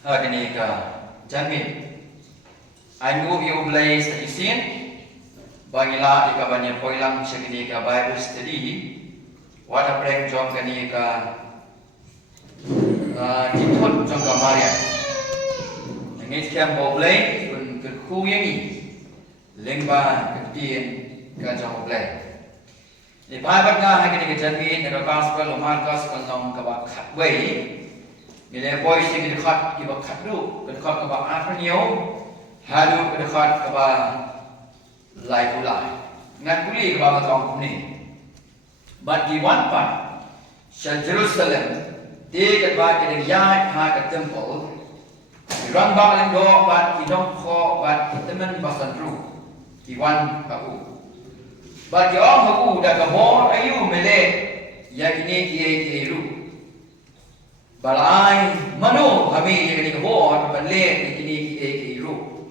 Hagani ka jamin anu yu blai sa isin bangila ika banya poilang sagini ka Bible study wada prem jong kani ka jithot jong ka Maria ngis kiam bo blai kun ke khu yangi lengba ke tien ka jong blai ni Bible nga hagani ka jamin ka gospel Marcos ka nong ka ba khat wei Bila boy sing dekat iba khadu dekat ke ba afnio hadu dekat ke ba lai pulai ngan kuli ke ba tong ni but di one part shall Jerusalem de ke ba ke ya ha ke temple rang ba len do ba ki dong kho ba temen basan ru di one ka u ba ki ong ha u da ka bo ayu mele ya kini ki ru balai mano kami yang ni kebor banle kini ki ru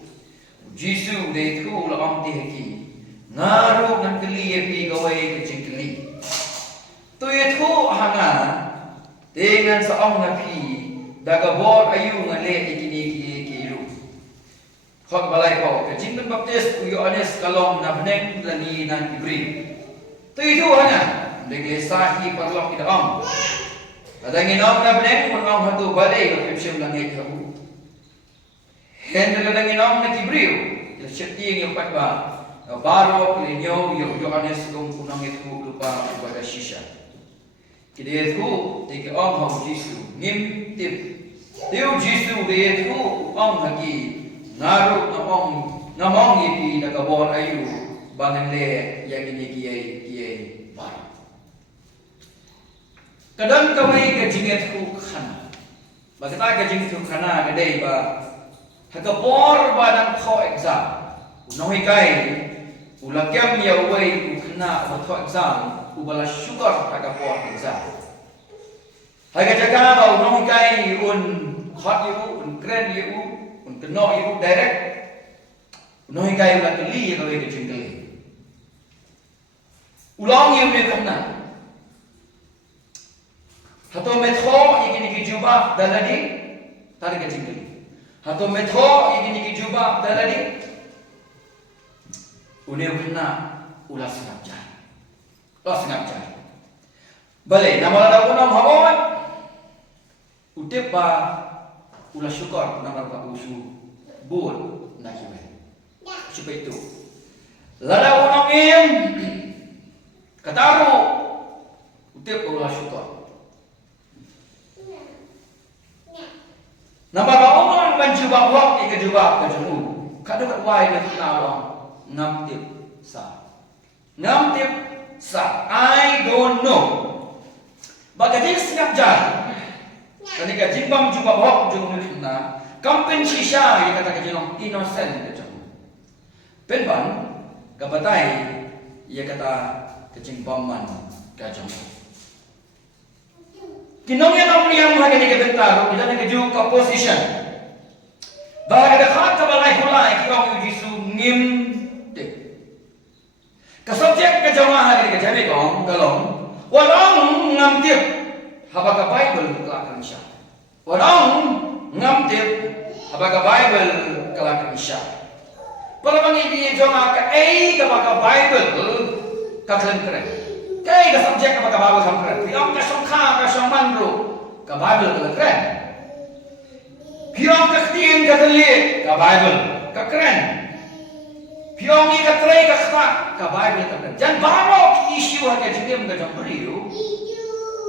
Jisu de thu la om ti ki ngaru ngan keli ye pi gawai ke jingkeli tu ye thu hanga dengan saong na pi da kebor ayu ngale kini ki ru khot balai ko ke jingben baptis u yohanes kalong na bneng lani nan ibri tu ye thu hanga de ke sahi parlok ida om Ada nginom na bneng mengong hatu balai ke pipsim langit kabu. Hen ada nginom na kibriu. Ya syeti yang pat ba. Baro linyo yo Yohanes kum kunang itu lupa kepada shisha. Kide itu teke om hau Jisu ngim tip. Tiu Jisu de itu om hagi ngaru namong ipi na kabor ayu bangan le yang ini kiai bar. Kadang kawai ke jinget ku khana. Bagata ke jinget ku khana gadai ba hakapor ba nang kho exam. Unohi kai ulakyam ya wai ku khana ba kho exam ubala sugar hakapor exam. Haga jaga ba unohi kai un khot yu un kren yu un keno yu direct. Unohi kai ulat li ya kawai ke jinget. Ulang yu me khana. Hato metho igini ki jubah daladi tari ke jingkeli. Hato metho igini ki jubah daladi uneu kena ulas ngapjar. Ulas ngapjar. Bale nama la unam hawon utip ba ulas syukur nama ka usu bur na kiwe. Supaya itu. Lada unam im kataru utip ulas syukur. Nampak orang menjubah blok ni kejubah kejumu. Kadang kat wai nak orang ngam tip sa. Ngam tip sa. I don't know. Baga dia senyap jar. Ketika jimbang jubah blok jumu ni na. Kampen shisha yang kata kejenong innocent kejumu. Penban kabatai ia kata kejimbaman kejumu. Kinong yang orang yang menghadiri kebentar, kita nak keju ke position. Bahagia dekat ke balai hulai, kita Jisu ngim dek. Ke subjek ke jamaah hari ke jami kong, galong. Walang ngam tip, haba ke Bible kelakar Isya. Walang ngam tip, haba ke Bible kelakar Isya. Pada bangi dia jamaah ke ke Bible keren. Kaya ka subjek ka Bible sam keren. Piong ka songkha ka songmanru ka Bible keren. Piong ka khtien ka tali ka Bible ka keren. Piong ka tray ka khta ka Bible ka keren. Jan baro issue ha ka jingem ka jambriu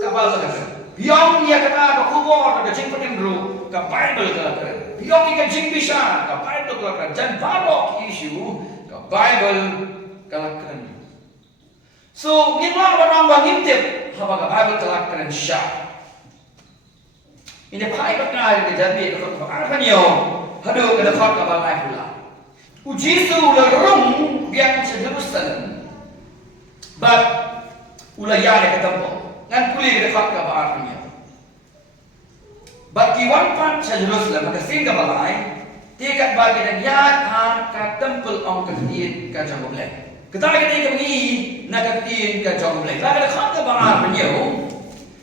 ka Bible ka keren. Piong ya kata ka kubor ka jing patimru ka Bible ka keren. Piong ka jing bisa ka Bible ka keren. Jan baro issue ka Bible ka keren. So, ngimlang orang ngintip haba ka Bible telah keren syah. Ini pai bakal jadi dekat apa niyo. Hadu ke dekat ka balai pula. Ujisu larung biang Jerusalem. But ulayane ke tempat. Ngan kuli ke dekat ka balai niyo. But kiwan pan Jerusalem ke sing ka balai. Tikat bagi dan yat ha ka temple ong ka diin ka jangolek. Kita lagi kami nak katiin ke jauh lagi. Lagi dekat ke bahar penyau.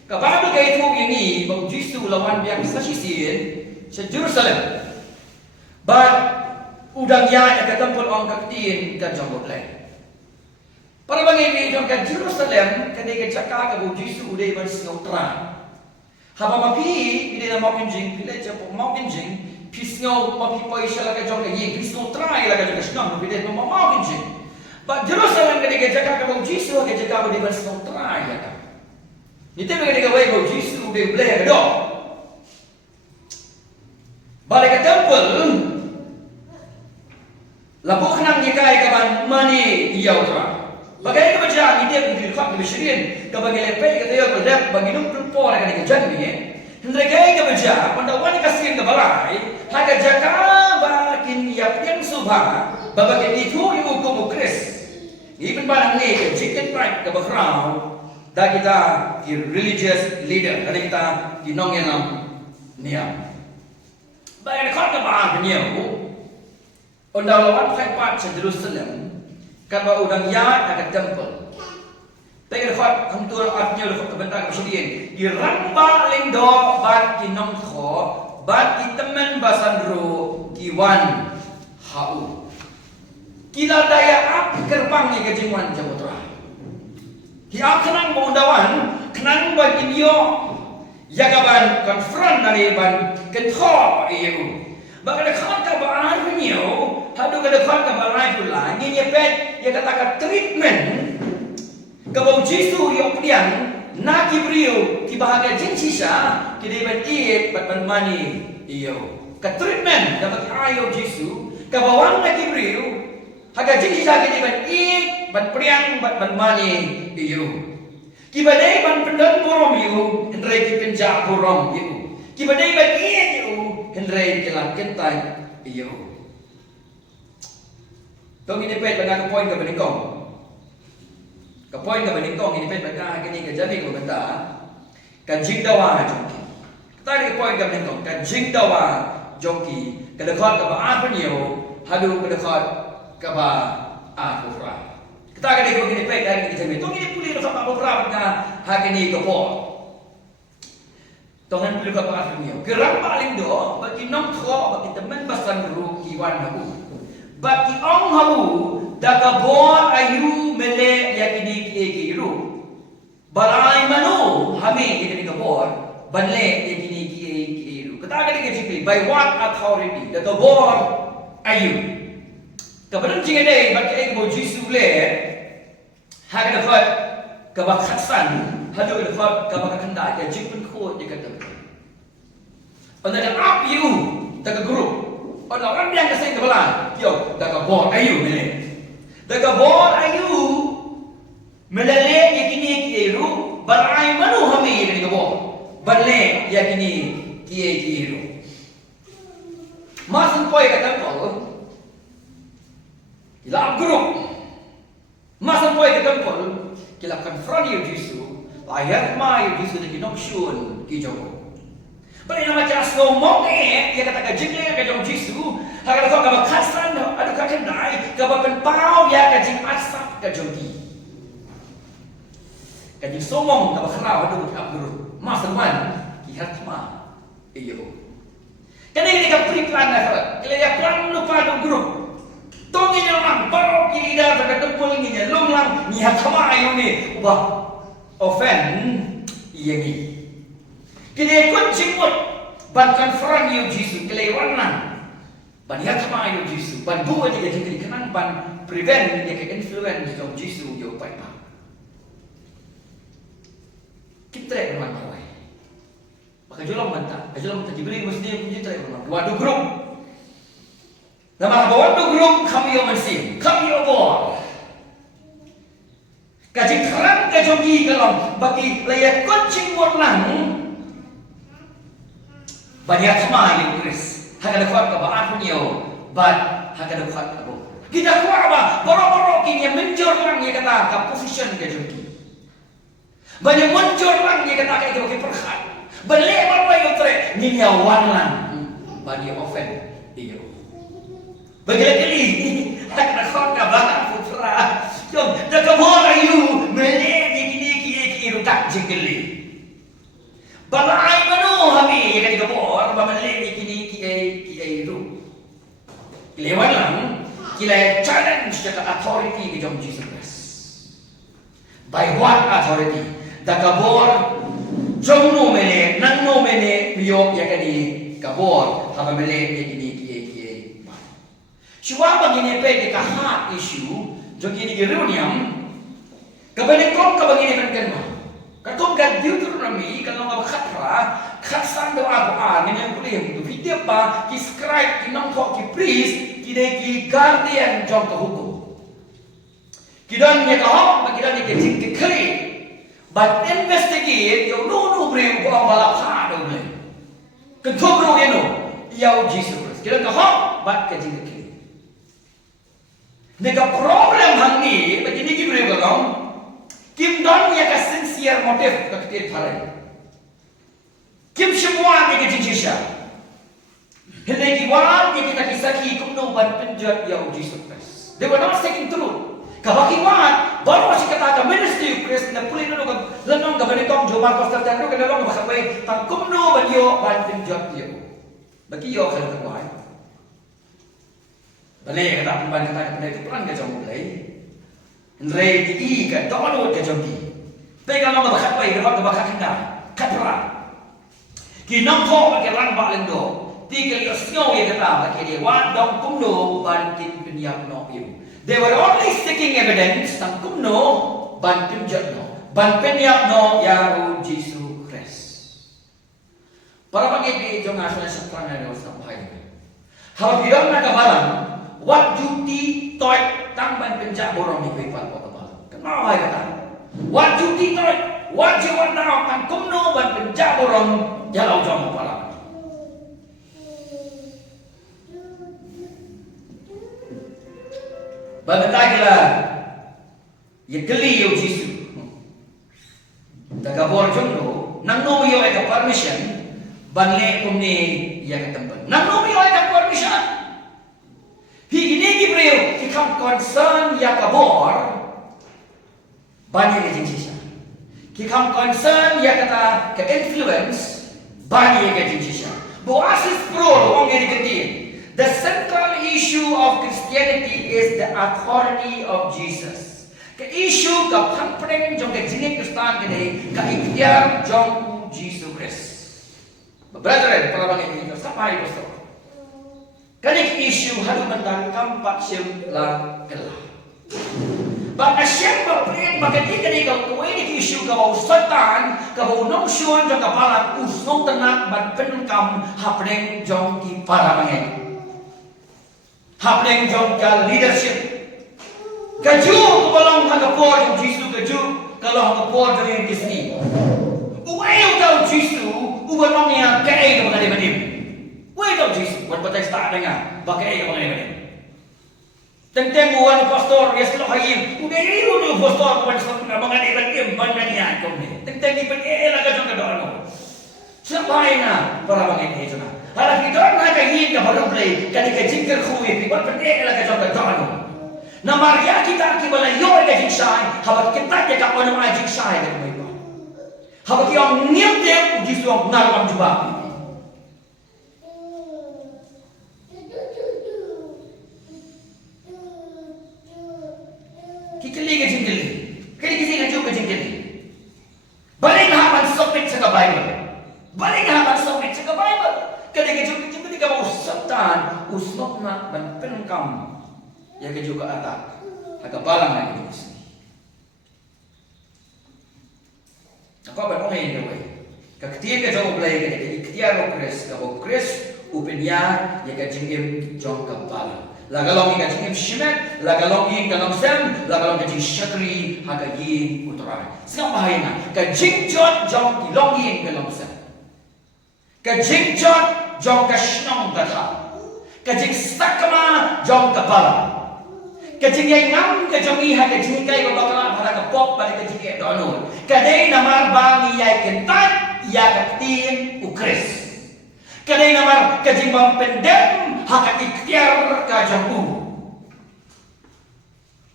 Ke bahar ke itu ini bang Jisu lawan biang sasisin Jerusalem. But udang ya ke tempat orang kaktin ke jambut lain. Para bangin ni ke Jerusalem kena ke cakap ke Jisu udah bersih terang. Haba mapi ide na makinjing pile cepo makinjing pisngau mapi poi shala ke jong ke ye pisngau trai la ke jong snang pile ma makinjing. But Jerusalem kena ke cakap ke Jisu ke cakap udah bersih trai ya kan. Ni te kena ke wei Jisu udah bleh ke do. Balik ke temple Labu kenang ni kai kaban mani iya utra. Bagai kebaca ni dia pergi khak di Syrian, kabagi lepet kata dia berdak bagi nung pelpor akan dikejan ni. Hendra kai kebaca pandawan kasihan ke balai, haga jaka bakin yap yang subha, babagi itu ibu kumukris. Ibn barang ni ke chicken pride ke background, dah kita di religious leader, ada kita di nong yang niam. Bagai khak ke bahan niam. Undang lawan khaypat se Jerusalem kan ba udang ya ada temple pengen khat hamtur atnya lu kebentar kemudian diramba lindo bat kinong kho bat itemen basandro kiwan hau kila daya ap gerbang ni kejingwan jamutra ki aknang mondawan kenang ba kinyo yagaban konfront dari ban ketho ieu Bagaimana khat ka ba arnyo hadu ka depan ka balai pula ni nyepet ya katakan treatment ka bau Jisu yo priang na kibrio ki bahagia jinsisa ki de ban iet ban mani iyo ka treatment dapat ayo Jisu ka bawang na kibrio haga jinsisa ki de ban iet ban priang ban mani iyo ki badai ban pendan borom yo hendrai ki penjak borom yo ki badai ban iet yo hendrai kelan kentai iyo. Tong ini pet baga ke poin ke beningkong. Ke poin ke beningkong ini pet baga kini ke jami ke benda. Ka jingdawa jongki. Tadi ke poin ke beningkong ka jingdawa jongki. Ka dekat ke ba apnyo hadu ke dekat ke ba afura. Kita ke dek begini pet dari ke jami. Tong ini pulih dekat afura baga hakini ke po. Tongan pulih ke ba apnyo. Gerak paling do bagi nong tho bagi teman basan ru kiwan habu. Bagi orang halu dagabor ayu mele yakini kiru balai manu hami yakini gabor banle yakini kiru kata kali kecil by what authority dagabor ayu kebetulan jika deh bagi ego Jisu le haga dapat kebakatsan halu dapat kebakatanda ya jipun ko dia kata anda up you dagaguru orang yang kesini ke belah, yo, dah kabor ayu mele, dah kabor ayu melele yakini kiru, balai manu hami yakini kabor, balai yakini kiru. Masan poy kata kau, kilap grup, masan poy kata kau, kilap konfront you Jisu, ayat mai Jisu dengan nokshun kijau. Bagi nama jelas ngomong dia kata kajingnya kajong Jisu, harga kau kau kasan, aduh kakek naik, kau penpau ya kajing asap kajong di, kajing somong kau kerau aduh kau guru, masa man kihat ma, iyo. Kini ini kau periplan lah, kalau dia plan lupa aduh guru, tongi orang baru kiri dah terkadang tempul ini long lang nihat ma ayu ni, wah offend iya ni. Kini ikut jemput ban konfront you Jisu kelewan lang ban yatma you Jisu ban dua dia jadi kenang ban prevent dia ke influence of Jisu yo pai pa kita memang awai maka jolong mantap diberi mesti punya kita memang dua grup nama bawa dua grup kami yo mensim kami yo bol kaji kerang kajogi kalau bagi layak kucing warlang banyak semua yang tulis. Hanya dapat kebahan punya, bad hanya dapat kabo. Kita kuat apa? Boro-boro kini mencor lang yang kata ke position ke joki. Banyak mencor lang yang kata ke joki perhat. Balik apa yang tre? Ni nyawan lang. Bagi offend dia. Bagi hanya dapat kebahan putra. Jom, dah kemana you? Melek ni rutak jengkeli. Balai manu kami yang kata kebor, baman leh kini Lewan lang, kila challenge the authority ke jom Jesus Christ. By what authority? Da kabor jom no mele, nang no mele biyo ya kani kabor, haba mele ya kini kie. Siwa bagini pe ka heart issue, jo kini geruniam, kabalikom kabagini kan. Katong kan Deuteronomy kalau ngab khatra, khatsan do Al-Quran yang kuliah itu video pa ki scribe ki nong ki priest ki de ki guardian jong ka hukum. Kidan ye ka hok ba kidan ke jing ke kri. But investigate yo no bre ko bala pha do ble. Kentok ro ye no yau Jesus Christ. Kidan ka hok ba ke jing ke kri. Nega problem hang ni ba jini ki bre ko long. Kim don ya ka sincere motive ka ketir pharai. Kim semua ni ke jinjisha. Hele ki wan ni kita kisaki kum no ban penjat ya Jesus Christ. They were not sticking through. Kabaki wan baru masih kata ka ministry Christ na pulin no ka lanong ka banikom jo pastor tan no ka lanong ba sabay tang kum no ban yo ban penjat yo. Bagi yo ka ka wan. Bale kata ban kata itu pelan ka jom mulai. Nrei di ka dono ke jomki. Pega no ba khatpai ro ba khatinda. Khatra. Ki nong ko ke rang ba lendo. Ti ke yo snow ye kata ba ke dia wan dong kum no ban tin penyap no you. They were only seeking evidence tang kum no ban tin jat no. Ban penyap no ya ru Jesus Christ. Para bagi di jong asal setrang ada sampai. Hal bidang na kabalan what duty toy tang ban penjak borong ni kuipan ko kabal. Kenapa ay kata? What duty toy what jiwan na kan kum no ban penjak borong jalau jom pala. Bagtagla ye geli yo Jisu. Daga bor jondo nang no yo ay ka permission banle kumni ya ka tempat. Nang no yo ay ka permission. Higini Gibril become concerned ya kabor banyak ke jinjisha. Become concerned ya kata ke influence banyak ke jinjisha. Boasis pro orang yang diketin. The central issue of Christianity is the authority of Jesus. Ke issue ke pangpreng jong ke jinik Kristen kini ke ikhtiar jong Jesus Christ. Brethren, para bang ini sampai pastor. Kanik isu halu mentang kampak sim la kelah. Baka siapa prin baka di kani kau kuini isu kau setan kau nong suan jang kepala usnong tenak ban penkam hapeng jong ki para bangai. Hapeng jong ka leadership. Kaju kebalang hangapor jong Jisu kaju kalau hangapor jong yang kisni. Uai utau Jisu ubanong yang kaya kau mengadai badim. Wait out Jesus, buat baca start dengar, pakai yang mana ni? Tentang buat pastor, ya selalu hayim, udah ini udah pastor, buat sesuatu abang ada ibadah mana ni aku ni? Tentang ibadah lah kerja kerja orang. Siapa yang para bang ini cuma? Kalau kita nak kahim ke baru play, kali kejingker kuih, buat ibadah lah kerja kerja orang. Nama dia kita kibala yo ke jingsai, habat kita je kat mana mana jingsai ke mereka. Habat yang niat dia uji suam naram jubah. Kikeli ke jingkeli, kini kisi ngaju ke jingkeli. Balik haman submit sa Bible, balik haman submit sa Bible. Kini ngaju ke jingkeli ka mau setan usnok na ban penkam. Ya ke juga atak, agak balang lagi di sini. Apa berapa ini dewe? Ketika jauh belai ke ikhtiar Kris, kalau Kris upenya ya ke jingkem jong ke balang. Lagalong ka jing shimet, lagalong ka sem, lagalong ka jing shakri, haga yin utara. Sing bahaya na, ka jing jot jong kilong yin ka long sem. Ka jing jot jong ka shnong gata. Ka jing sakama jong ka bala. Ka jing yay ngam ka jong iha ka jing kay ko bakala para ka pop balik ka jing kay donon. Ka day namar bang iyay kentat, iya ka tin ukris. Kadai namar kajimbang pendem haka ikhtiar kajambu.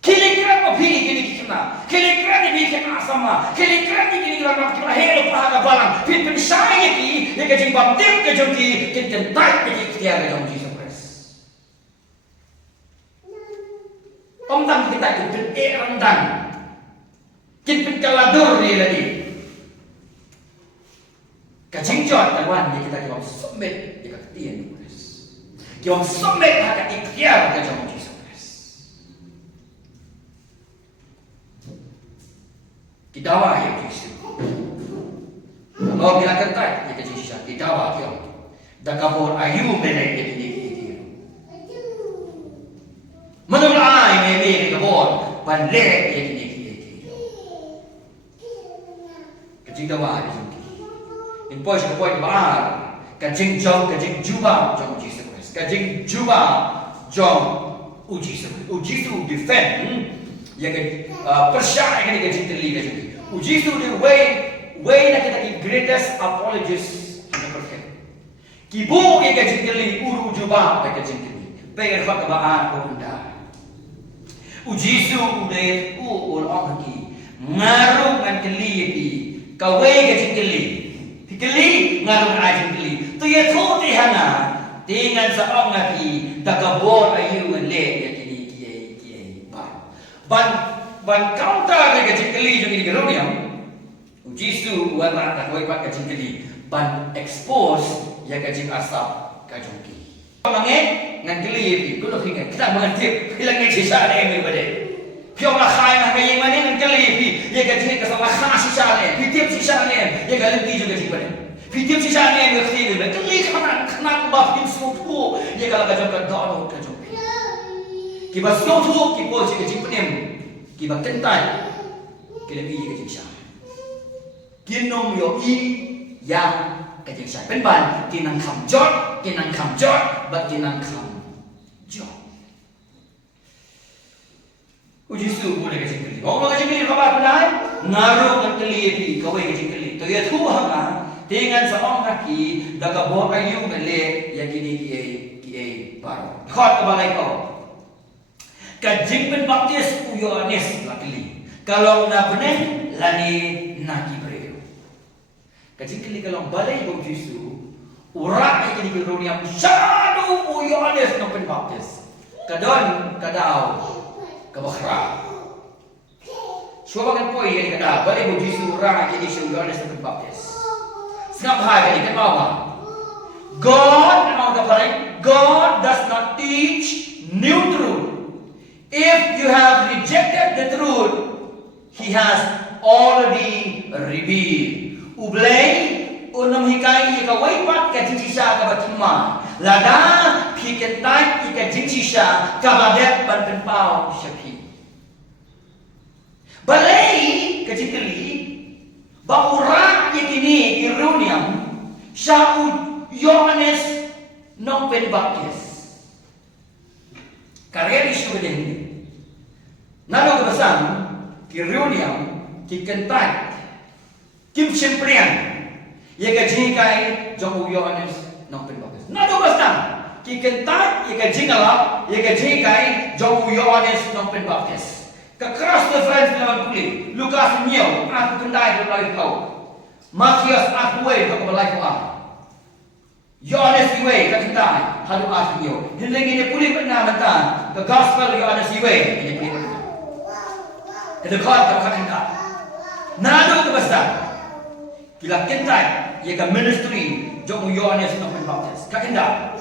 Kilikran mo pili kini kikina, kilikran ni kikina sama, kilikran ni kini kikina kikina helo pahaga balang, pin saya ki, ya kajimbang dem kajamki, kinten tight ni ikhtiar kajam Jesus Christ. rendang. Kita kaladur ni lagi. Kacingcot kawan ni kita kau sembet dia kata dia ni guys. Kau sembet hak ikhtiar ke jamu Yesus guys. Kita awak ya Yesus. Kalau kita kentai dia kata Yesus kita awak dia. Dah kabur ayu melek dia ni. Menurut ai ni kabur pandai dia ni. Kacing awak dia. In pois ke poin bar, kajing jom kajing juba jom uji Kristus, kajing juba jom uji Kristus, uji tu defend, yang persyaratan yang kajing terlibat kajing, uji tu the way nak kita greatest apologist kita perfect. Kibu yang kajing terlibat uru juba kajing terlibat, pengen fak kebaan bunda. Uji tu udah orang lagi ngaruh dengan terlibat, kawai kajing terlibat. Keli ngarung ajin keli. Tu ya tu tihana. Dengan seorang lagi takabur ayu le ya kini kiai. Ban counter le kecil keli jadi geroniam. Ujisu warna tak koi pat kecil keli. Ban expose ya kecil asap kajongki. Mangen ngan keli ye kulo hinga. Kita mengerti hilang ni sisa le ngai bade. Piong la khai na kai mani ngan keli pi ye kecil ka sama kha sisa le. Pitip sisa le ye galenti juga kecil bade. Pitip sisa le ngerti le. Keli khanan bab him sutu ye kalau kajong ka dono kajong. Kiba sutu kipo kecil penem. Kiba kentai kelebi ye kecil sisa. Kinom yo i yang kecil sisa. Penban kinang kham jot bat kinang kham jot. Uji su boleh kecil keli. Orang kecil keli khabar pandai ngaruh kan keli pi kawai kecil keli. Tu ya tu hanga dengan seorang laki daga bawa ayu mele yang kini kiai baru. Khot kebalai kau. Kajing pen baptis uyo anes lakili. Kalau na benih lani naki breu. Kajing keli kalau balai bau Yesu urak yang kini kironiam syadu uyo anes na pen baptis. Kadon kadau kabakra. Suara kan poi yang kata balai bau Yesu urak yang kini uyo anes na pen baptis. Senap hai kini kan apa? God does not teach new truth. If you have rejected the truth, He has already revealed. Ublay unam hikai ika waipat ka jinjisha ka batima. Lada pikentai ika jinjisha ka badet ban penpau syapi. Balai ka jikeli baurak yakini iruniam syau Yohanes nong pen baptis. Karya isu ini. Nado kebesan ki reuniam ki kentai kim semprian ye ka jingai jong Yohanes nong pen baptis. Nado kebesan ki kentai ye ka jingala ye ka jingai jong Yohanes nong pen baptis. Kekeras referensi dalam kulit. Lukas nyiau aku kendai dalam kau. Matius aku wei kau belai kau. Yohanes iwe kakendai halu aku nyiau. Hilang ini pulih benar mentah. The gospel Yohanes iwe ini pulih benar. Kedekat kau kakendai. Nado kebesar. Kila kendai ia ka ministry jong Yohanes nong Pembaptis. Kakendai.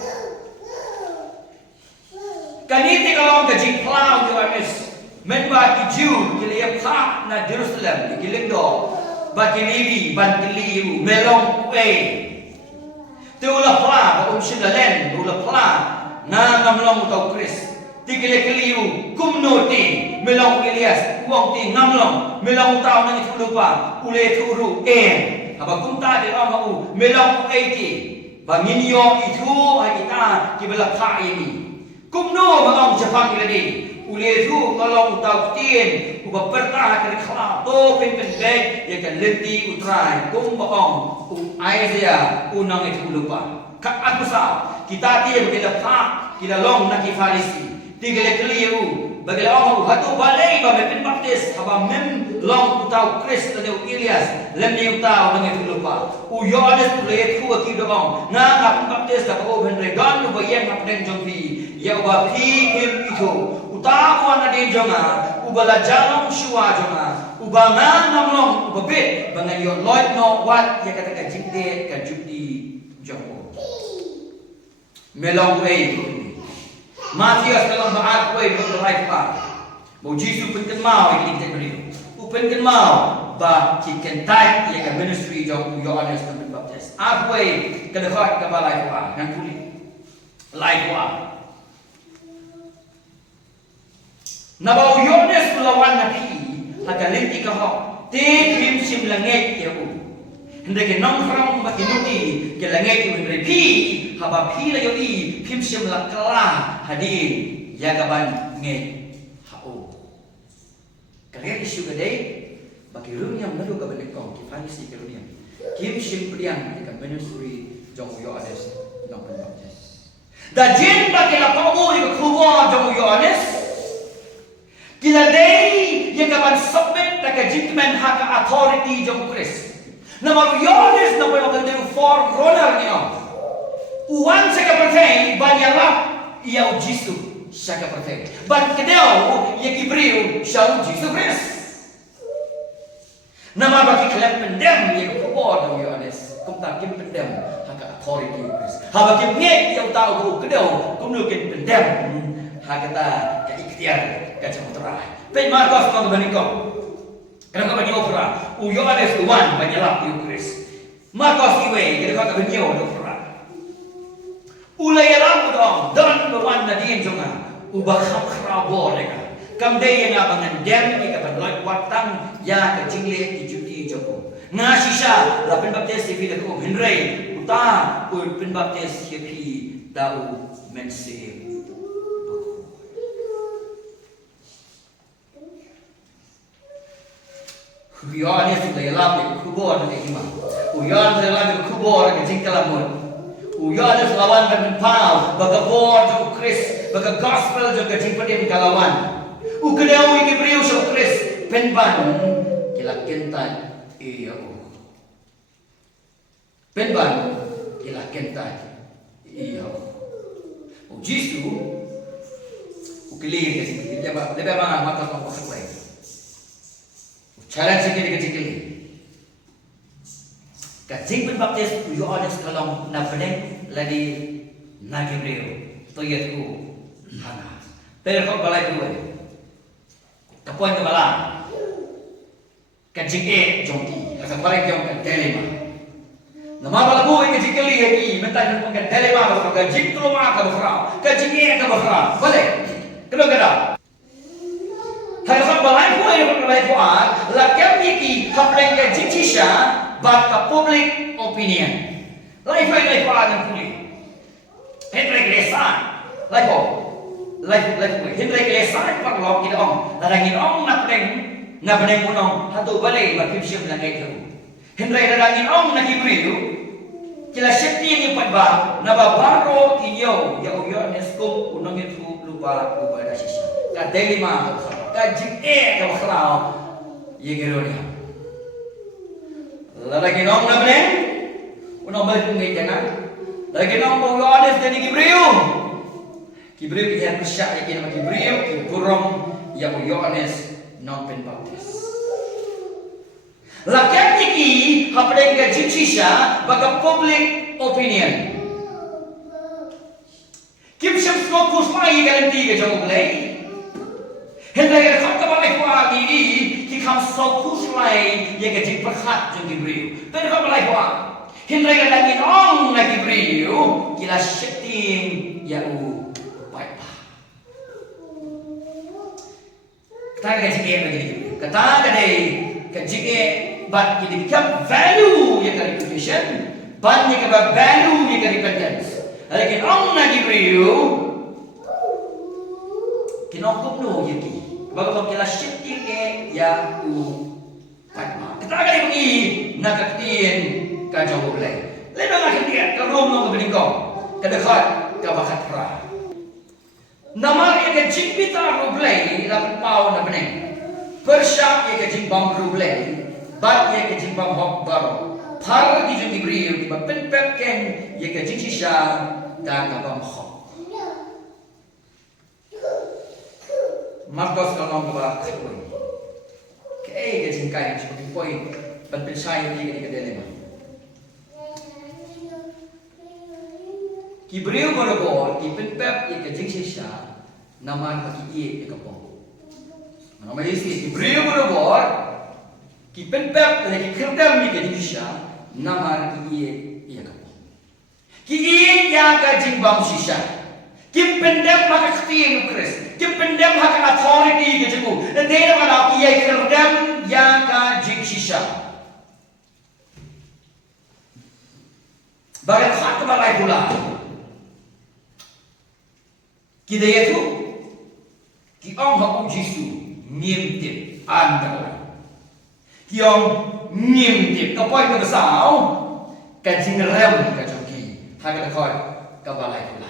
Kaniti kalau gaji plau Yohanes. Memba ki Jew kile ya pa na Jerusalem ki lindo ba ki libi ban ki liu melong we tu la pla ba shindalen tu la pla na ngamlong tau Chris ti kile ki liu kumno ti melong Elias uang ti ngamlong melong tau nang itu lupa ule turu aba kumta de au melong ti ba nginyo itu kita ki bela pa ini kumno melong Jepang ile ule tu kalau utau tien uba pertah kali khala to pen beg ya kan lenti utrai kum baong Isaiah unang itu lupa ka aku sa kita dia begila pa kita long nak farisi tigale kliu bagila orang hatu balai ba pen baptis haba mem long utau Chris dan Elias lenti utau nang itu lupa u Yohanes ule tu ki doong na pen baptis ka ko ben regan lu bayen apden jongpi ya uba pi itu utawa na din jonga ubala jalong shua jonga ubanga namlong ubabit bangan yo loit no wat ya kata ka jinde ka judi jongo melong way Matias melong baat way ko life pa mo jisu pun mau ini kita beri upen kan mau ba chicken type ya ka ministry jong yo honest na baptist way kada ka ba life pa kan puli life pa na ba yones lawan na pi hagalenti ka ho te him sim langit ya u hindi ke nong ram ba kinuti ke langit u hindi pi haba pi la yo i him sim la kala hadin ya gaban nge hao kalian isu gede bagi runia menuju ke benekong ki fanisi ke runia him sim priang ke ministry jong yo ades nong baptist da jin ba ke la pamu ke kuwa jong yo ades Kila day yang kapan submit tak judgment hak authority jong Chris. Nama Yohanes nama yang kena forerunner niyo. Uwan sa kapatay banyalah ia Jisu sa kapatay. Ban kedau ia Gibril sa Jisu Chris. Nama bagi kalian pendem ia kuat jong Yohanes. Kum tak kim pendem hak authority Chris. Haba kim ngek yang tahu kedau kum nukin pendem hak kata ikhtiar kacang utara. Pen Marcos kau berbandingkan. Kenapa bagi opera? Yohanes tuan banyalah Chris. Marcos iwe kita kau berbanding opera. Ulai alam dong dan bawan nadien jonga. Ubah khabrabo mereka. Kamdai yang abangan dem ika berloy watang ya kecinglet dijuti joko. Ngasisa la penbaptis TV dak Henry uta penbaptis happy dau mense. Yohanes sudah elap kubur dengan iman. Yohanes elap kubur dengan jingkalamun. Yohanes lawan dengan pau, bagabor dengan Chris, baga gospel juga jingpadim kalawan. Ukadau Gibril so Chris penban kila kentai iyo. Penban kila kentai iyo. Jisu ukilir kasi dia ba lebih mana mata kau pakai. Challenge sikit-sikit. Kajing penbaptis Yohanes kalau nak bening lagi nak Gibril tu ya tu hana. Pero kau balai tu, kapuan tu balang. Kajing jongki, asal balai jong telema. Nama balabu kajing kali lagi, mentah nak telema, kajing tu mah kabufra, kajing kabufra. Boleh? Kedua. Kalau balai pun yang balai puan, lakukan ini hampir ke jikisha, bak public opinion. Life puan yang pulih. Henry lesan, life Henry lesan perlu kita ladangin nak berdeng punong, hatu balai bak himsyam langit tu. Henry ladangin nak Gibril, kila syekti yang pada nababaro inyo, ya Yohanes kum unong itu lupa dah sisa. Kadang lima. Kajing kau kerau, ye geronia. Lagi nong na benen, unong balik pungi jangan. Lagi nong bau Yohanes dan Gibril. Gibril kita persyak lagi nama Gibril, Gibril yang Yohanes nong penbaptis. Lakian iki hapdeng kajing sisa bagi public opinion. Kim syam fokus lagi ganti ke jauh belai. Hendak kita kau balai puan ini kita fokus lagi yang kecil perhat jeng Gibril. Tapi kau balai puan. Hendak kita lagi orang lagi Gibril kita setting ya baik. Kita kecil lagi Gibril. Kita kecil but kita become value yang reputation, banyak kita value yang repentance. Lagi orang lagi Gibril kinokop no yaki. Bago kila shifting ya patma. Kita kali pergi nakatin ka jauh leh. Lepas nak dia ke rumah ke beningkong. Ke dekat ke bakat pra. Nama dia ke jimpita rublei lapan pau na bening. Persyak dia ke jimbang rublei. Bat dia ke jimbang hok baro. Par di jung Gibril di bapen pepken dia ke jingsisha dan ke bang hok. Marcos kalau ngomong ba koi. Kaya jingkai seperti koi penpensai di kedele. Kibreu borobor kipenpep ikajingshisa naman paki ikapo. Nama isi kibreu borobor kipenpep lagi kerdam ikajingshisa naman ikapo. Ki yang kajingbang sisa. Kimpendam maka ketieng Kris. Kimpendam haka authority kejeku. Dan dia nak ia kerdam yang kajing sisa. Bagai khat kebalai pula. Kita itu ki ong hak Yesu ngimtip antara. Ki ong ngimtip kapoi ke besau kajing rem kajoki. Haka koi kebalai pula.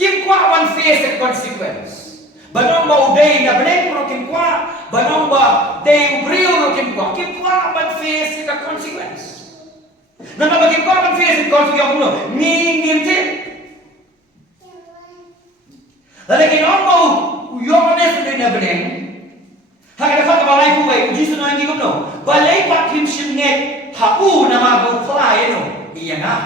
Kim kwa one face and consequence. Banong ba uday na balik mo kim kwa. Banong ba day ubriyo no kim kwa. Kim kwa one face and consequence. Nama ba kim kwa one face and consequence mo. Ngimtip. Lalu kinong mo uyones din na balik. Hagada ka balay ko ay ujiso na hindi ko no. Balay pa kim simnet hau na mabuklay no. Iya nga.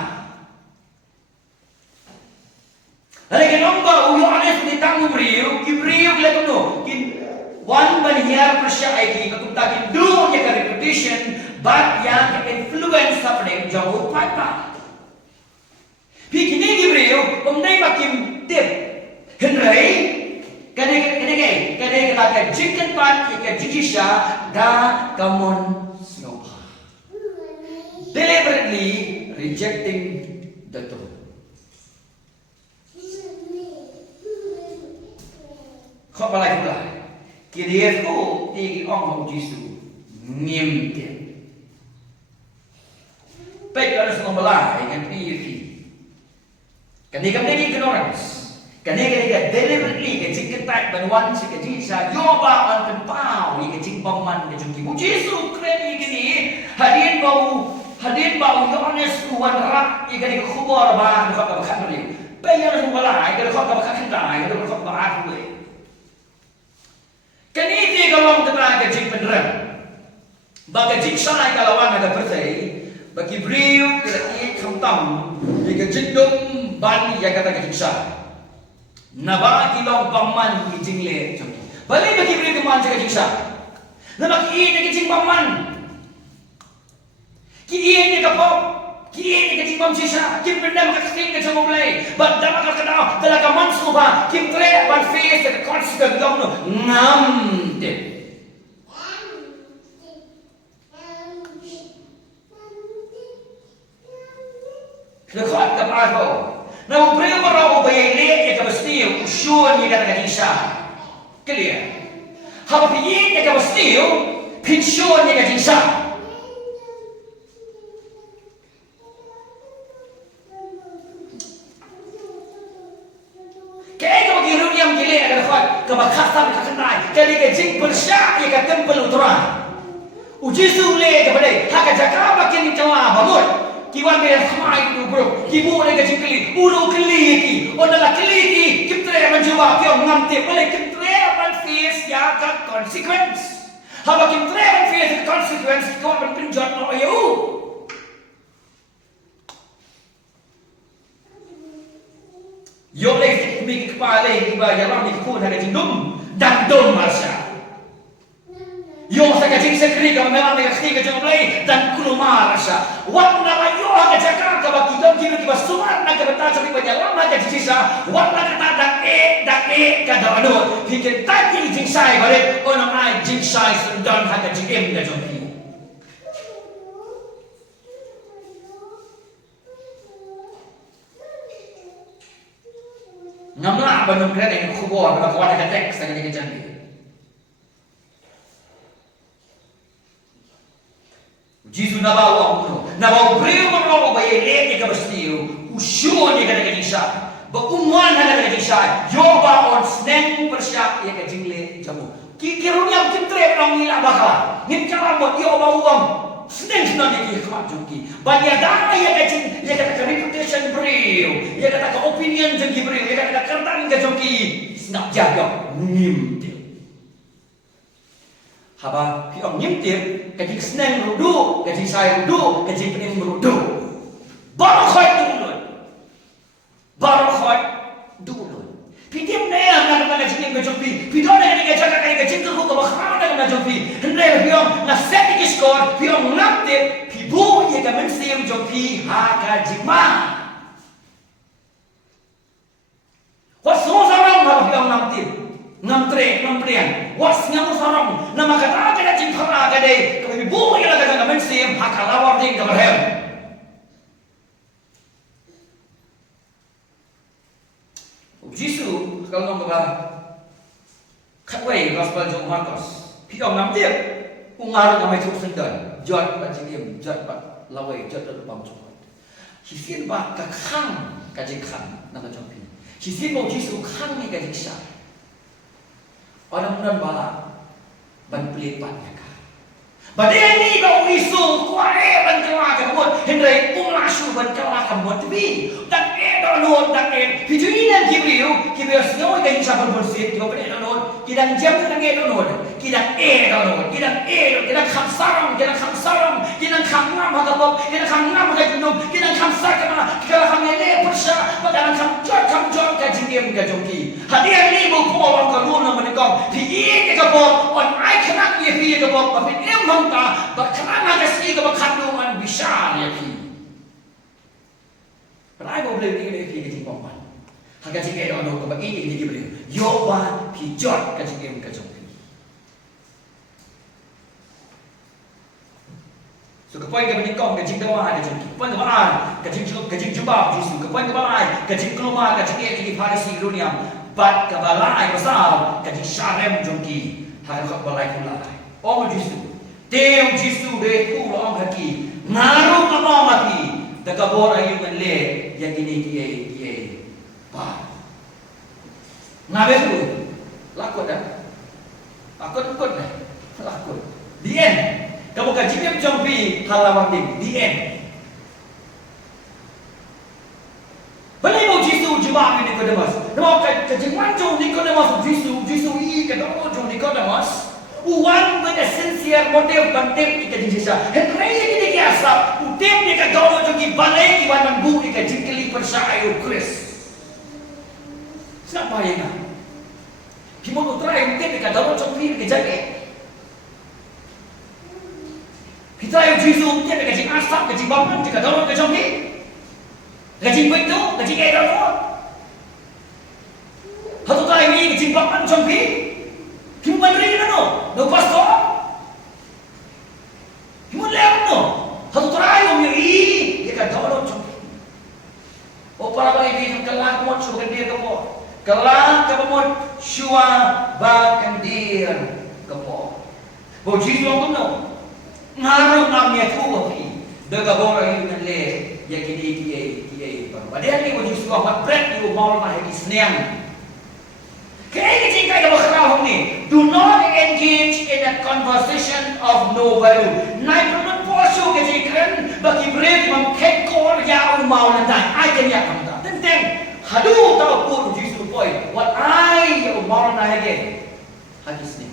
Lalu kenapa uyu anes di tanggung beriu, kibriu bila kuno, one banhiar persya aiki, ketuta kindu ya repetition, but yang influence happening jauh papa. Pikini kibriu, pemdai makin tip, Henry, kadang kata chicken pat, ikan jikisha, da kamon snopa, deliberately rejecting the truth. Kau balai pula. Kira tu tinggi orang Yesus ngimti. Baik kalau semua balai kan pilih. Ketika ignorance, ketika deliberately kecik ketat banwan si kecik sa yoba anten pau ni kecik paman kecik ibu Yesus keren ini hadin bau Yohanes tuan rak ikan kubur bah kau berkat ni. Baik kalau semua balai kalau kau berkat hendak kalau kau berkat boleh. Kaniti kalau kita kecik beneran, bagi kecik sana kalau orang ada percaya, bagi beriu kita ikat kamtam, jika jendum ban ia kata kecik sana, nabak kilong paman kecik le, balik bagi beriu keman kecik sana, nabak ini kecik paman, kini kapok. Kini kecik pam sisa, kim pendam kecik kecik mulai, badam kalau kenal, telah kaman suha, kim tre, ban face, the consequence kamu ngam deh. Lekat kapal kau, namun beri orang bayar leh, ia mesti usul ni kata kecik sah, clear. Hapa pilih ia mesti pinsul ni kecik sah. Kaya bagi runyam gile agar kuat kebakasan kekenai kali kecing bersyak ia kata tempel utara uji sule kepada hak jaga makin cawa bangun kiwan dia samai itu bro kibu ada kecing keli ulu keli iki onalah keli iki kita menjawab kau ngamti boleh kita akan face ya akan consequence haba kita akan face consequence kau akan penjat no ayu. Yo leh mikir kepala iba jalan mikir ada jindum dan dom marsha. Yo sa kacing sekri kau memang mereka ketiga jom leh dan kulu marsha. Wan nama yo agak cakap kau bagi dom kiri kau sumar nak bertahan sampai berjalan agak sisa. Wan nak kata dak kada anut. Fikir tadi jingsai balik orang ai jingsai sedang agak jingem dah jom kiri. Namlah bandung kerana yang kubur, kalau kau ada teks dengan yang cantik. Yesus nabawa uno, nabawa beriu berlaku bayar leh jika berstiu, usul jika ada kisah, berumuan ada kisah, joba on seneng persyak ia kejingle jamu. Kikirunya mungkin trek orang hilang bakal, ngintang buat dia obat uang. Senang senang dia kemat jungki. Banyak dah ia kecing, ia kata reputation beriu, ia kata opinion jungki beriu, ia kata kertan ke jungki. snap jaga nim dia. Haba pion nim dia kaji senang rudu, kaji saya rudu, kaji pening rudu. Baru khoi dulu. Baru khoi dulu. Pitim ne ang na kaji nim kaji pi don ne kaji jaga kaji tu ko bakha na kaji pi. Hendai pion na set ki skor pion ngap dia pi bu ye ka men sim jo pi ha kaji ma. What so sarang ha pion ngap dia. Ngamtrian was ngamu sarang nama kata kada jin phara kada kami bu ya la kada men sim hakala war ding ka barhem Jisu kalau ngam ba khatway gospel jong Marcos pion ngam dia ungar ngamai chuk sendan jot ba jingim jot ba lawai jot da pam chuk hisin ba ka khang ka jing khang na ka jong pi hisin bo Jisu khang ni ka jing sha orang-orang bala ban pelit patnya ka badai ni ba wisu kuare ban kala ka mot hendrai umashu ban kala ka mot bi dan download dan hijuinan kibriu semua kan siapa bersih tiba pada download kidang jam dan download kidang download kidang kham sarong kidang kham ngam ha ka kidang kham ngam ka junub kidang kham sa ka kidang kham ele persya padang kham jot ka jingem ka jongki hadiah ni bo ko ka lu na man kong pi ka bo on ai khanak ye pi ka bo pa pin em hom ta ba khana ka si ka ba khat lu an bishan ye pi Rai bo boleh ni pi ka jing bong man ha ka jing e no ka ba ni ni ki boleh yo ba pi jot ka jingem ka jongki So kepoin ke menikong ke jing dawa ada jing kepoin ke baai ke jing jubab Yesus kepoin ke baai ke jing keluar ke jing ke Farisi dunia bat ke balai besar ke jing Sharem jongki ha ka balai kulai om Yesus teu Yesus de ku om haki ngaru ka om haki da ka bor ayu men le ya kini tie ba ngabe tu lakot dah lakot dah lakot the end kamu kajian jampi halaman di end. Balai mau Yesus jawab ini Nikodemus. Nama kajian macam Nikodemus Yesus ini kedua macam Nikodemus. Uang pada sincere motif bantim ikan jisa. Henry ini kiasa. Utim ni kedua macam ki balai ki wanan bu ikan jingkeli percaya Chris. Siapa yang nak? Kimon utrai utim ni kedua macam ni kejaga. Kita yang Yesus dia nak kajing asap, kajing bangun, jika dorong kajing ni, kajing begitu, kajing dorong. Hatu tak ini kajing bangun kajing ni, kimu mandiri na no pastor, kimu lewat no, hatu tak ini ini dia dorong kajing. Oh para bagi dia kelang mod sukan dia kepo, kelang kepemod shua bakan dia kepo. Bo Yesus orang no. Ngaruh namanya tu api, daga orang itu le, ya kini baru. Padahal ni wujud suah matret ni mau nak lagi senang. Kaya ni jika kita berkerah ni, do not engage in a conversation of no value. Naik perlu poso kejikan bagi break mengkekor ya mau nanti. I can ya kamu tak. Tentang hadu tahu pun wujud suah. What I mau nak lagi, hadis ni.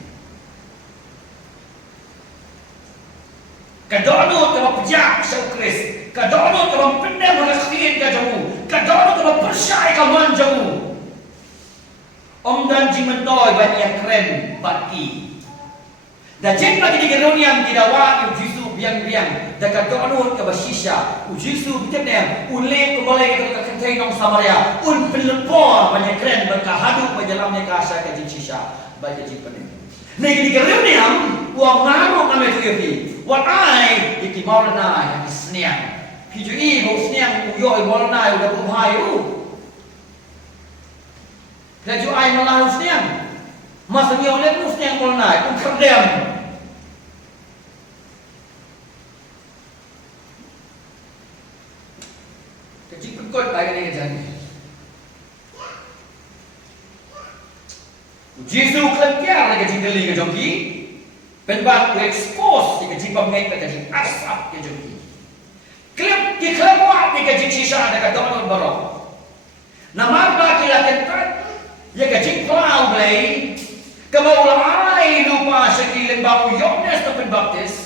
Kadono ka pejak sa Kris, kadono ka pendem hakikin ka jamu, kadono ka percaya ka man jamu. Om dan jimentoy banyak keren baki. Dan jeng bagi di dunia tidak wa Yesus biang-biang, dan kadono ka basisya, Yesus bitnya ule ko boleh ka kentay ng Samaria, un pelepor banyak keren berkahadu penjelamnya ka sa ka jinsisya, baca jipen. Negi di dunia uang ngaruh kami tu yapi. What I iki morna yang seniang. Hijui mau seniang uyo morna udah kumhayu. Laju ai malah seniang. Masa dia oleh tu seniang morna itu kerdem. Kecil pekot lagi ni jangan. Yesus kelakar lagi jingkeli ke jongki. Penbat to expose di kajing pameng ke kajing asap ke jongki. Klip di kelawat di kajing sisa ada kata orang barok. Nama ba kila kentat ya kajing plau bau Yohanes the Baptist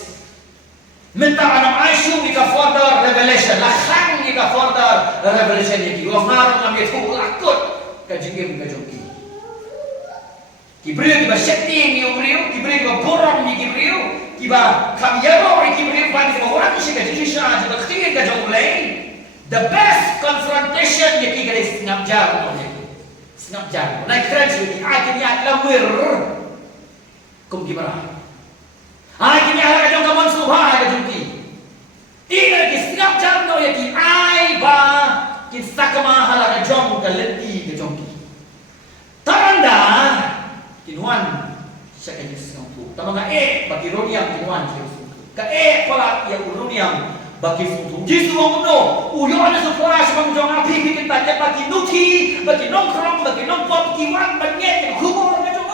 minta anak Aisyah ika further revelation lakhang ika further revelation iki wa ngarang am itu lakut ka jingim ka jongki kibriu kiba setting ni kibriu kibriu kiba boram ni kibriu kiba kamyaro ni kibriu pan kiba orang si ka jisha kiba khir ka jonglei the best confrontation yaki gare singap jar singap jar naik keren sih akhirnya lamir kum gimana akhirnya ala ka jong kaman subha ka jongki ina ki singap jar no yaki ai ba ki sakama hala ka jong ka leti ka jongki tanda kinuan siya kanya singap tu tama nga bagi roniam kinuan ka pala ya roniam bagi futu Jisu ang kuno uyo na sa flash bang jong api bikin tajam bagi nuti bagi nongkrong bagi nongpop kiwan banyet yang humor na jong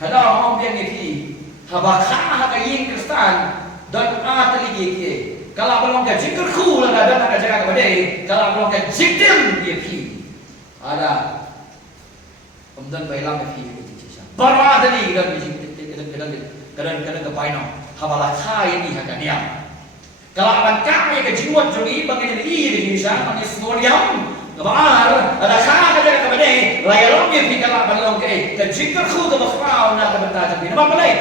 hada ang biang iti habaka hakayin kristan dan ataligi ki kala balong ka jingker ku la da ka jaga ka badai kala balong ka jingdim dia pi ada pemdan bailang pi baru ada ni kadang-kadang kepainong habala kaya ni hakaniam kalau akan kaya ke jiwat juri bangin ini di Indonesia bangin semoriam kebaar ada kaya ke kabade layalong ni kalau balong ke jingker ku ke bakau na kabata tapi nama balai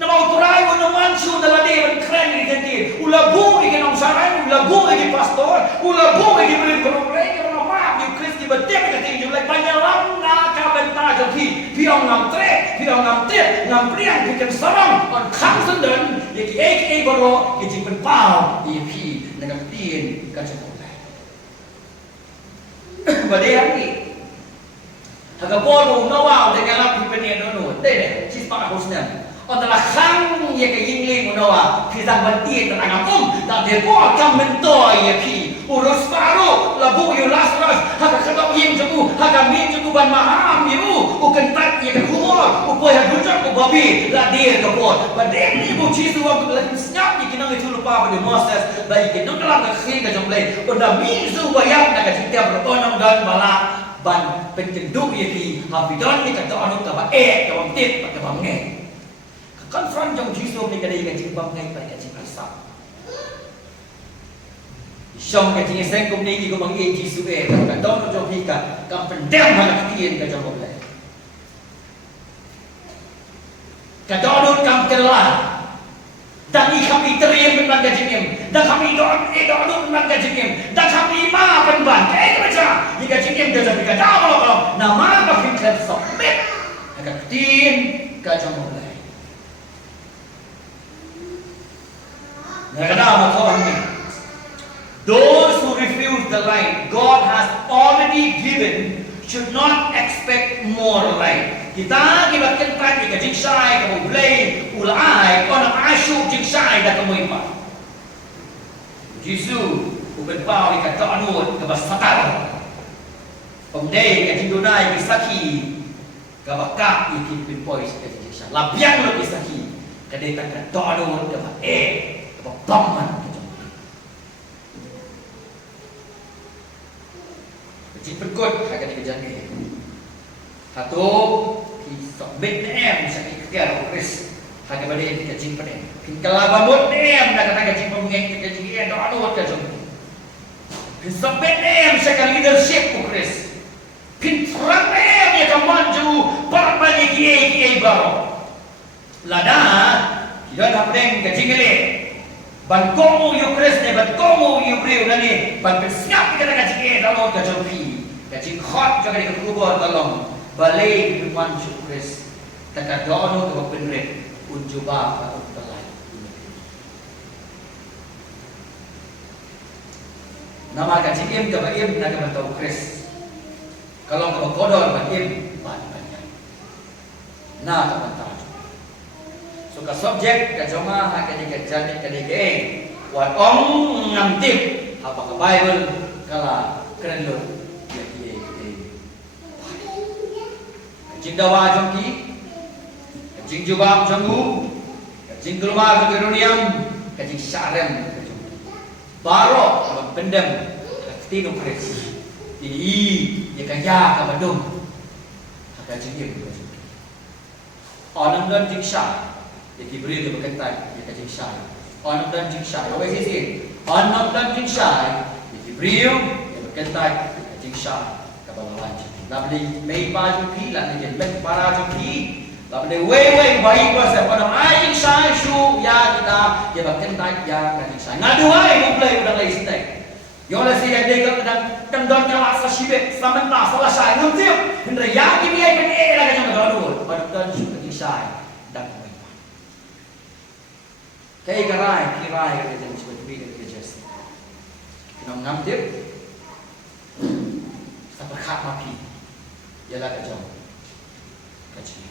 nama uturai mo naman su dalade man kren ni ganti ulabu ikinong saray ulabu iki pastor ulabu iki beli programa ni Kristi betek ke tinggi mulai panyalam na kabenta jadi piang ngam tre ngam priang bikin sarang on khang senden yaki ek boro ki jing pau di pi dengan tien ka jang oleh badai ni haga boro nawa dengan lapi penia dono tene cispa hosnan adalah khang yaki yingling nawa pisang bantin tanang tak depo kam mentoy yapi urus baru labu yu lasras haka kata yin jemu haka min jemu ban maham yu ukentat ya humor upoy hadujak ubabi la dia kapot badeng ni bu Jisu waktu lagi senyap ni kinang itu lupa pada Moses baik kinang dalam khir ka jomlei unda mizu bayang na ka setiap beronong dan bala ban pencenduk yaki habidon ni kata anu ka ba ka bang tip ka bang nge confront jong Jisu ni kadai ka jing bang ngai pa ka jing asap Siyang kacing iseng kumniki ko mang Jisu kalau kadang jong hika kam pendem hang tien ka jong boleh kadang kam kelah dan kami teriam dengan gajingim dan kami doa dengan gajingim dan kami ma penban baca jika gajingim dia jadi kadang kalau nama bakin klub submit agak tien ka jong boleh kadang makon ni those who refuse the light God has already given should not expect more light. Kita kibatkan tadi ke jingsai, ke mulai, ulai, orang asyuk jingsai dah kamu imam. Jisu, bukan pau ikat anut ke basatar. Pemdei ke jindunai kisaki, ke bakak ikut pinpois ke jingsai. Labiang lo kisaki, ke dekat ke anut ke baman. Jin perkut akan dikejar ni. Satu, submit nem sakit kejar Kris. Haga badai dikajin pada. Kalau bamut nem nak kata kajin pemengeng dikajin doa doa kajin. Submit nem sakit leadership Kris. Pintrang nem ya kamanju berbalik kiai baru. Lada tidak nak pedeng kajin ni. Ban komu yu Kris ne ban komu yu Briu nani ban bersiap kita kajin dalam kajin pi. Kajing khot jaga di kubur tolong balik di depan Kris tak dono ke penrek unjuba atau pelai nama kajing im ke baim nak tahu Kris kalau ke kodor baim banyak nah ke tahu so ke subjek ke joma hak ke jadi ke wat ong ngantip apa ke Bible kala keren lo Kajing dawa jongki, kajing jubam jonggu, kajing keluar ke runiam, kajing syarem ke jongki. Baru kalau pendem, kati no Kris. Ini dia kaya ke badung. haka jingim ko onam dan jingsha ya kibri ke berkentai ya ka jingsha onam dan jingsha ya wei sisi onam dan jingsha ya kibri ya berkentai ya ka jingsha ka balawan labdi mei pa ju pi la ne lek para ju pi labdi wei bai ko sa onam ai jingsha shu ya kita ya berkentai ya ka jingsha ngadu ai mo play udah lai stai Yola siya dega kadang don kala sa shibe samanta sala shay ngam tip hindra ya ki biya kan e la ka jam don don shu ka shay dak mai kai garai ki rai ka jam shu bi ka jes ngam tip sa pakhat ma pi ya la ka jam ka chi